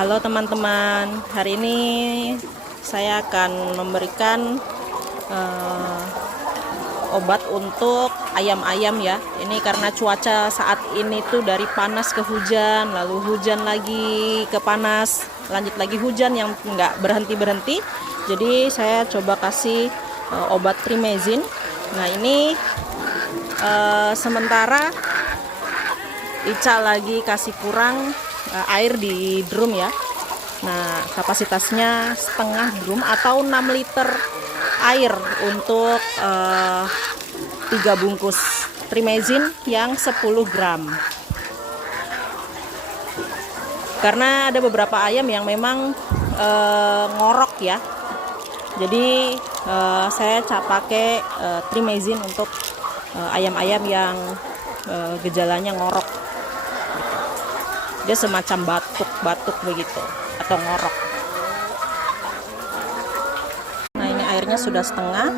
Halo teman-teman, hari ini saya akan memberikan obat untuk ayam-ayam ya. Ini karena cuaca saat ini tuh dari panas ke hujan, lalu hujan lagi ke panas, lanjut lagi hujan yang nggak berhenti-berhenti. Jadi saya coba kasih obat Trimezin. Nah ini sementara Ica lagi kasih kurang air di drum ya. Nah kapasitasnya setengah drum atau 6 liter air untuk 3 bungkus Trimezin yang 10 gram. Karena ada beberapa ayam yang memang ngorok ya, jadi saya pakai Trimezin untuk ayam-ayam yang gejalanya ngorok. Dia semacam batuk-batuk begitu atau ngorok. Nah ini airnya sudah setengah.